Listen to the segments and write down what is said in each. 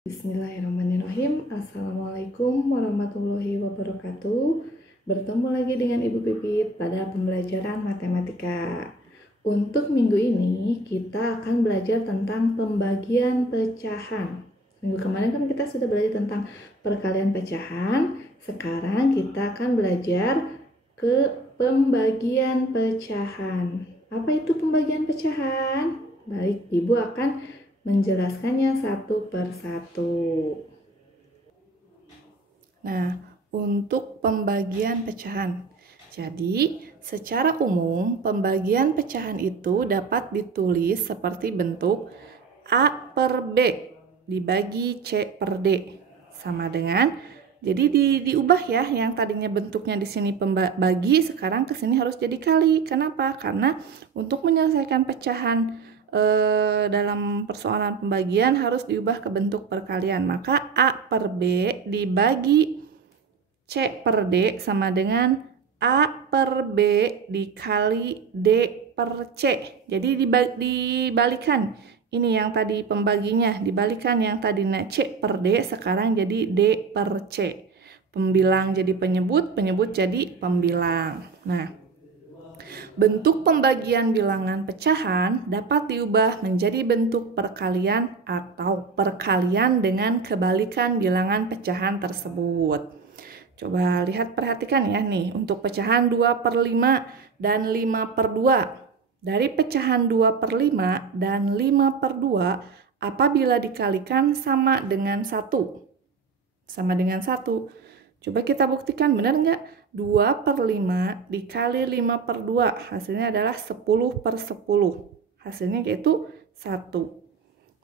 Bismillahirrahmanirrahim. Assalamualaikum warahmatullahi wabarakatuh. Bertemu lagi dengan Ibu Pipit pada pembelajaran matematika. Untuk minggu ini kita akan belajar tentang pembagian pecahan. Minggu kemarin kan kita sudah belajar tentang perkalian pecahan. Sekarang kita akan belajar ke pembagian pecahan. Apa itu pembagian pecahan? Baik, Ibu akan menjelaskannya satu persatu. Nah, untuk pembagian pecahan. Jadi, secara umum, pembagian pecahan itu dapat ditulis seperti bentuk A per B dibagi C per D. Sama dengan, jadi diubah ya, yang tadinya bentuknya di sini bagi, sekarang ke sini harus jadi kali. Kenapa? Karena untuk menyelesaikan pecahan dalam persoalan pembagian harus diubah ke bentuk perkalian. Maka A per B dibagi C per D sama dengan A per B dikali D per C. Jadi dibalikan. Ini yang tadi pembaginya, dibalikan yang tadi C per D, sekarang jadi D per C. Pembilang jadi penyebut, penyebut jadi pembilang. Nah, bentuk pembagian bilangan pecahan dapat diubah menjadi bentuk perkalian atau perkalian dengan kebalikan bilangan pecahan tersebut. Coba lihat, perhatikan ya nih, untuk pecahan 2 per 5 dan 5 per 2. Dari pecahan 2 per 5 dan 5 per 2, apabila dikalikan sama dengan 1. Sama dengan 1. Coba kita buktikan, benar nggak? 2 per 5 dikali 5 per 2, hasilnya adalah 10 per 10. Hasilnya yaitu 1.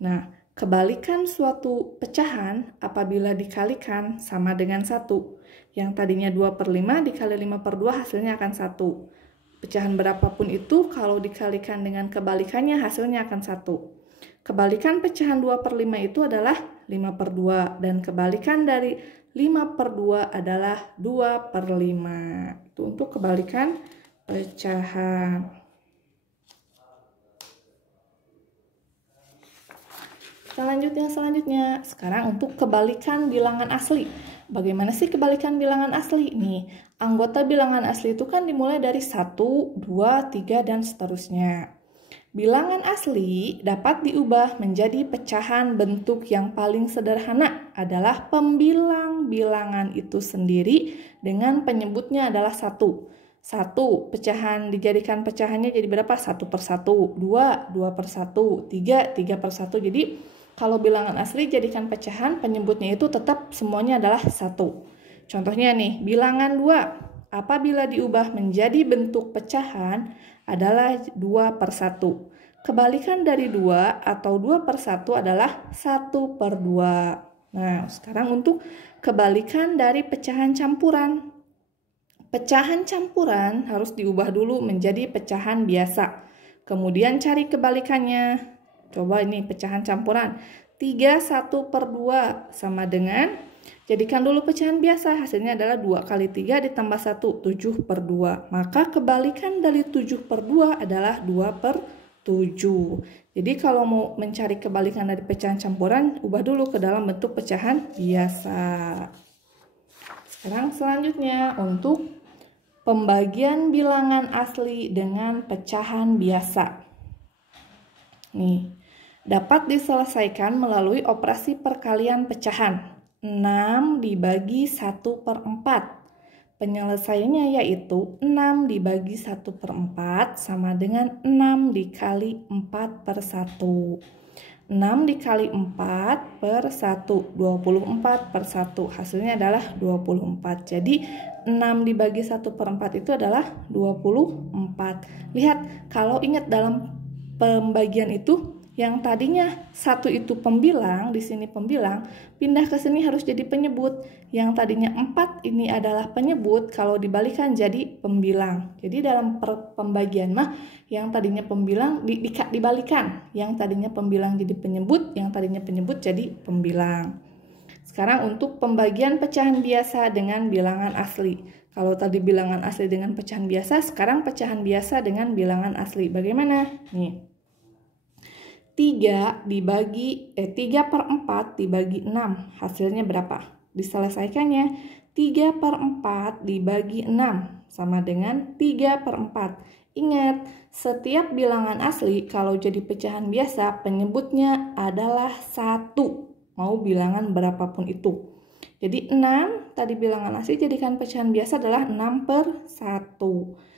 Nah, kebalikan suatu pecahan apabila dikalikan sama dengan 1. Yang tadinya 2 per 5 dikali 5 per 2 hasilnya akan 1. Pecahan berapapun itu kalau dikalikan dengan kebalikannya hasilnya akan 1. Kebalikan pecahan 2 per 5 itu adalah 5 per 2. Dan kebalikan dari 5 per 2 adalah 2 per 5. Itu untuk kebalikan pecahan. Selanjutnya. Sekarang untuk kebalikan bilangan asli. Bagaimana sih kebalikan bilangan asli? Nih, anggota bilangan asli itu kan dimulai dari 1, 2, 3, dan seterusnya. Bilangan asli dapat diubah menjadi pecahan bentuk yang paling sederhana adalah pembilang bilangan itu sendiri dengan penyebutnya adalah 1. 1 pecahan dijadikan pecahannya jadi berapa? 1 per 1, 2, 2 per 1, 3, 3 per 1. Jadi kalau bilangan asli jadikan pecahan, penyebutnya itu tetap semuanya adalah 1. Contohnya nih, bilangan 2 apabila diubah menjadi bentuk pecahan adalah 2 per 1. Kebalikan dari 2 atau 2 per 1 adalah 1 per 2. Nah, sekarang untuk kebalikan dari pecahan campuran. Pecahan campuran harus diubah dulu menjadi pecahan biasa. Kemudian cari kebalikannya. Coba ini pecahan campuran. 3 1 per 2 sama dengan, jadikan dulu pecahan biasa, hasilnya adalah 2 kali 3 ditambah 1, 7 per 2. Maka kebalikan dari 7 per 2 adalah 2 per 7. Jadi kalau mau mencari kebalikan dari pecahan campuran, ubah dulu ke dalam bentuk pecahan biasa. Sekarang selanjutnya untuk pembagian bilangan asli dengan pecahan biasa. Nih, dapat diselesaikan melalui operasi perkalian pecahan. 6 dibagi 1 per 4. Penyelesaiannya yaitu 6 dibagi 1 per 4 sama dengan 6 dikali 4 per 1. 6 dikali 4 per 1, 24 per 1. Hasilnya adalah 24. Jadi 6 dibagi 1 per 4 itu adalah 24. Lihat, kalau ingat dalam pembagian itu, yang tadinya 1 itu pembilang, di sini pembilang, pindah ke sini harus jadi penyebut. Yang tadinya 4 ini adalah penyebut, kalau dibalikan jadi pembilang. Jadi dalam pembagian mah, yang tadinya pembilang dibalikan. Yang tadinya pembilang jadi penyebut, yang tadinya penyebut jadi pembilang. Sekarang untuk pembagian pecahan biasa dengan bilangan asli. Kalau tadi bilangan asli dengan pecahan biasa, sekarang pecahan biasa dengan bilangan asli. Bagaimana? Nih. 3 per 4 dibagi 6, hasilnya berapa? Diselesaikannya, 3 per 4 dibagi 6 sama dengan 3 per 4. Ingat, setiap bilangan asli kalau jadi pecahan biasa penyebutnya adalah 1, mau bilangan berapapun itu. Jadi 6 tadi bilangan asli jadikan pecahan biasa adalah 6 per 1.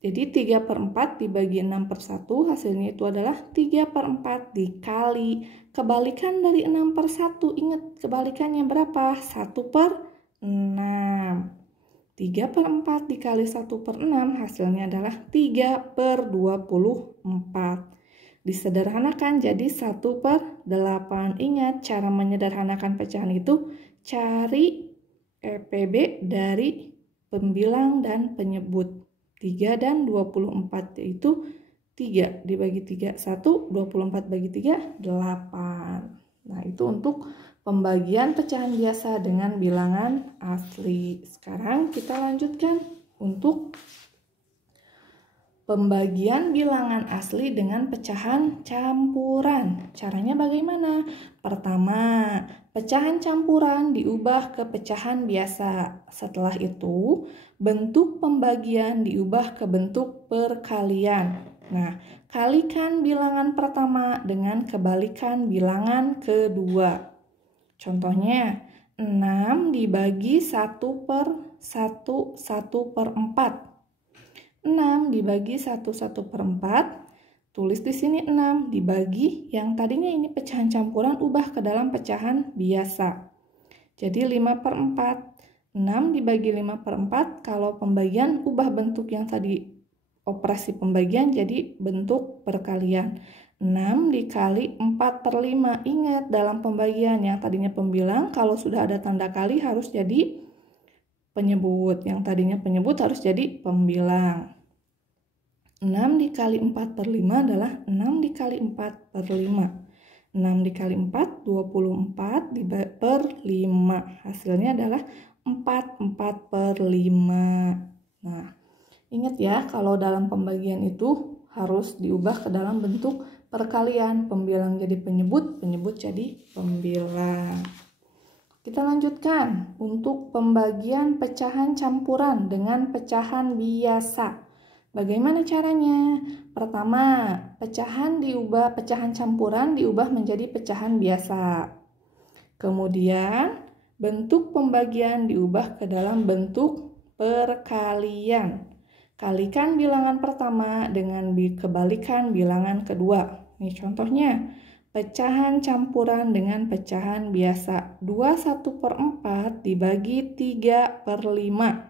Jadi 3 per 4 dibagi 6 per 1 hasilnya itu adalah 3 per 4 dikali. Kebalikan dari 6 per 1, ingat kebalikannya berapa? 1 per 6. 3 per 4 dikali 1 per 6 hasilnya adalah 3 per 24. Disederhanakan jadi 1 per 8. Ingat cara menyederhanakan pecahan itu cari EPB dari pembilang dan penyebut. 3 dan 24 yaitu 3 dibagi 3, 1, 24 bagi 3, 8. Nah itu untuk pembagian pecahan biasa dengan bilangan asli. Sekarang kita lanjutkan untuk pembagian bilangan asli dengan pecahan campuran. Caranya bagaimana? Pertama, pecahan campuran diubah ke pecahan biasa. Setelah itu, bentuk pembagian diubah ke bentuk perkalian. Nah, kalikan bilangan pertama dengan kebalikan bilangan kedua. Contohnya, 6 dibagi 1 per 1, 1 per 4. 6 dibagi 1, 1 per 4. Tulis di sini 6 dibagi yang tadinya ini pecahan campuran ubah ke dalam pecahan biasa. Jadi 5 per 4. 6 dibagi 5 per 4. Kalau pembagian ubah bentuk yang tadi operasi pembagian jadi bentuk perkalian. 6 dikali 4 per 5. Ingat dalam pembagian yang tadinya pembilang, kalau sudah ada tanda kali harus jadi penyebut. Yang tadinya penyebut harus jadi pembilang. 6 dikali 4 per 5 adalah 6 dikali 4 per 5. 6 dikali 4, 24 per 5. Hasilnya adalah 4 per 5. Nah, ingat ya, kalau dalam pembagian itu harus diubah ke dalam bentuk perkalian. Pembilang jadi penyebut, penyebut jadi pembilang. Kita lanjutkan untuk pembagian pecahan campuran dengan pecahan biasa. Bagaimana caranya? Pertama, pecahan campuran diubah menjadi pecahan biasa. Kemudian, bentuk pembagian diubah ke dalam bentuk perkalian. Kalikan bilangan pertama dengan kebalikan bilangan kedua. Ini contohnya, pecahan campuran dengan pecahan biasa. 21 per 4 dibagi 3 per 5.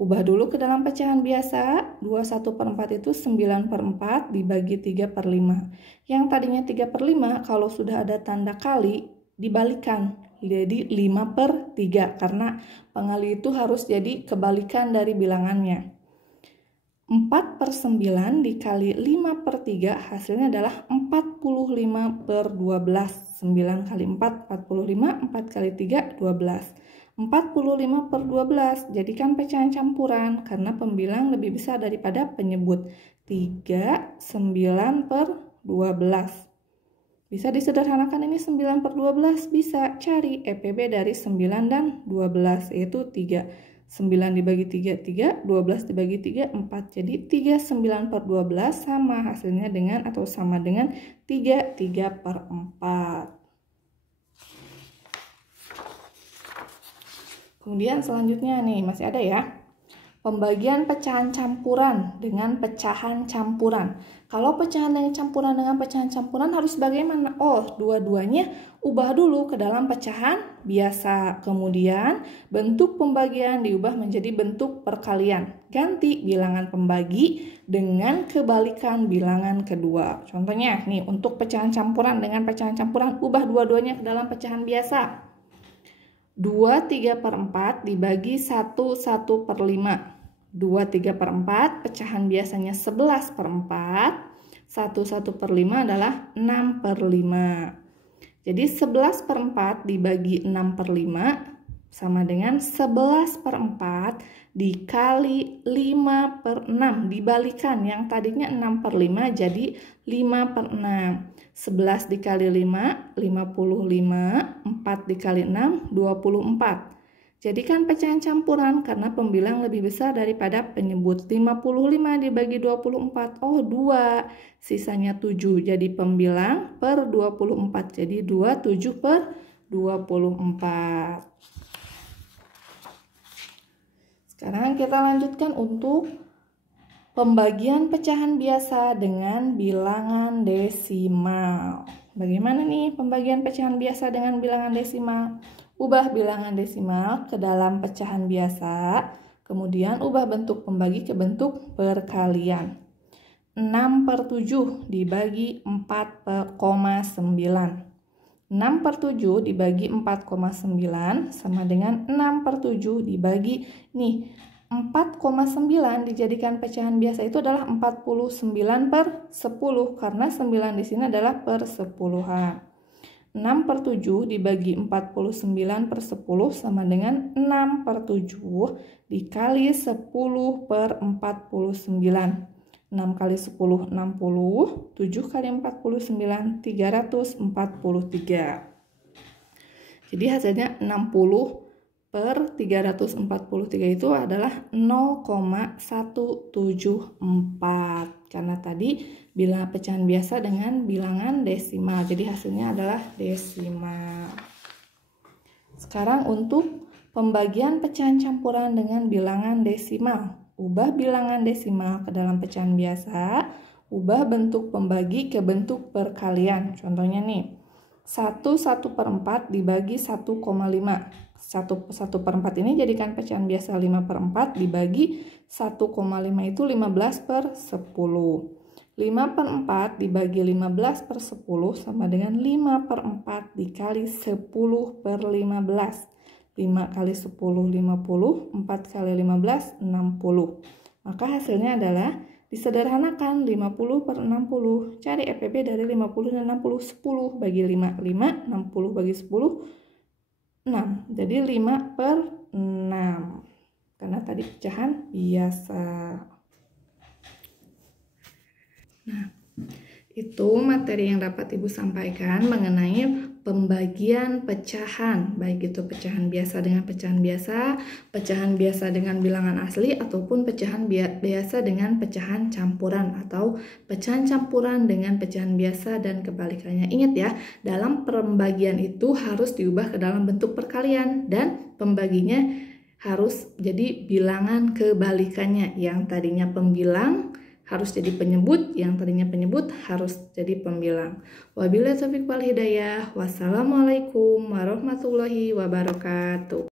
Ubah dulu ke dalam pecahan biasa. 21 per 4 itu 9 per 4 dibagi 3 per 5. Yang tadinya 3 per 5, kalau sudah ada tanda kali, dibalikan. Jadi 5 per 3, karena pengali itu harus jadi kebalikan dari bilangannya. 4 per 9 dikali 5 per 3 hasilnya adalah 45 per 12. 9 kali 4, 45, 4 kali 3, 12. 45 per 12, jadikan pecahan campuran karena pembilang lebih besar daripada penyebut. 3, 9 per 12. Bisa disederhanakan ini 9 per 12, bisa cari EPB dari 9 dan 12, yaitu 3. 9 dibagi 3, 3, 12 dibagi 3, 4. Jadi 3, 9 per 12 sama hasilnya dengan atau sama dengan 3, 3 per 4. Kemudian selanjutnya nih, masih ada ya. Pembagian pecahan campuran dengan pecahan campuran. Kalau pecahan dengan campuran dengan pecahan campuran harus bagaimana? Oh, dua-duanya ubah dulu ke dalam pecahan biasa. Kemudian bentuk pembagian diubah menjadi bentuk perkalian. Ganti bilangan pembagi dengan kebalikan bilangan kedua. Contohnya nih, untuk pecahan campuran dengan pecahan campuran, ubah dua-duanya ke dalam pecahan biasa. 2, 3 per 4 dibagi 1, 1 per 5. 2, 3 per 4, pecahan biasanya 11 per 4. 1, 1 per 5 adalah 6 per 5. Jadi 11 per 4 dibagi 6 per 5. sama dengan 11/4 dikali 5/6. Dibalikan, yang tadinya 6/5 jadi 5/6. 11 dikali 5, 55. 4 dikali 6, 24. Jadikan pecahan campuran karena pembilang lebih besar daripada penyebut. 55 dibagi 24, oh 2, sisanya 7. Jadi pembilang per 24, jadi 27/24. Sekarang kita lanjutkan untuk pembagian pecahan biasa dengan bilangan desimal. Bagaimana nih pembagian pecahan biasa dengan bilangan desimal? Ubah bilangan desimal ke dalam pecahan biasa, kemudian ubah bentuk pembagi ke bentuk perkalian. 6/7 dibagi 4,9. 6/7 dibagi 4,9 sama dengan 6/7 dibagi, nih 4,9 dijadikan pecahan biasa itu adalah 49/10 karena 9 di sini adalah persepuluhan. 6/7 dibagi 49/10 sama dengan 6/7 dikali 10/49. 6 kali 10, 60. 7 kali 49, 343. Jadi hasilnya 60/343 itu adalah 0,174. Karena tadi bilangan pecahan biasa dengan bilangan desimal. Jadi hasilnya adalah desimal. Sekarang untuk pembagian pecahan campuran dengan bilangan desimal. Ubah bilangan desimal ke dalam pecahan biasa, ubah bentuk pembagi ke bentuk perkalian. Contohnya nih, 1/4 dibagi 1,5. 1/4 ini jadikan pecahan biasa 5/4 dibagi 1,5 itu 15/10. 5/4 dibagi 15/10 sama dengan 5/4 dikali 10/15. 5 kali 10, 50. 4 kali 15, 60. Maka hasilnya adalah disederhanakan 50/60. Cari FPB dari 50 dan 60. 10 bagi 5, 5. 60 bagi 10, 6. Jadi 5/6. Karena tadi pecahan biasa. Nah, itu materi yang dapat Ibu sampaikan mengenai pembagian pecahan, baik itu pecahan biasa dengan pecahan biasa dengan bilangan asli, ataupun pecahan biasa dengan pecahan campuran, atau pecahan campuran dengan pecahan biasa dan kebalikannya. Ingat ya, dalam pembagian itu harus diubah ke dalam bentuk perkalian dan pembaginya harus jadi bilangan kebalikannya. Yang tadinya pembilang harus jadi penyebut, yang tadinya penyebut harus jadi pembilang. Wabillahi taufiq wal hidayah. Wassalamualaikum warahmatullahi wabarakatuh.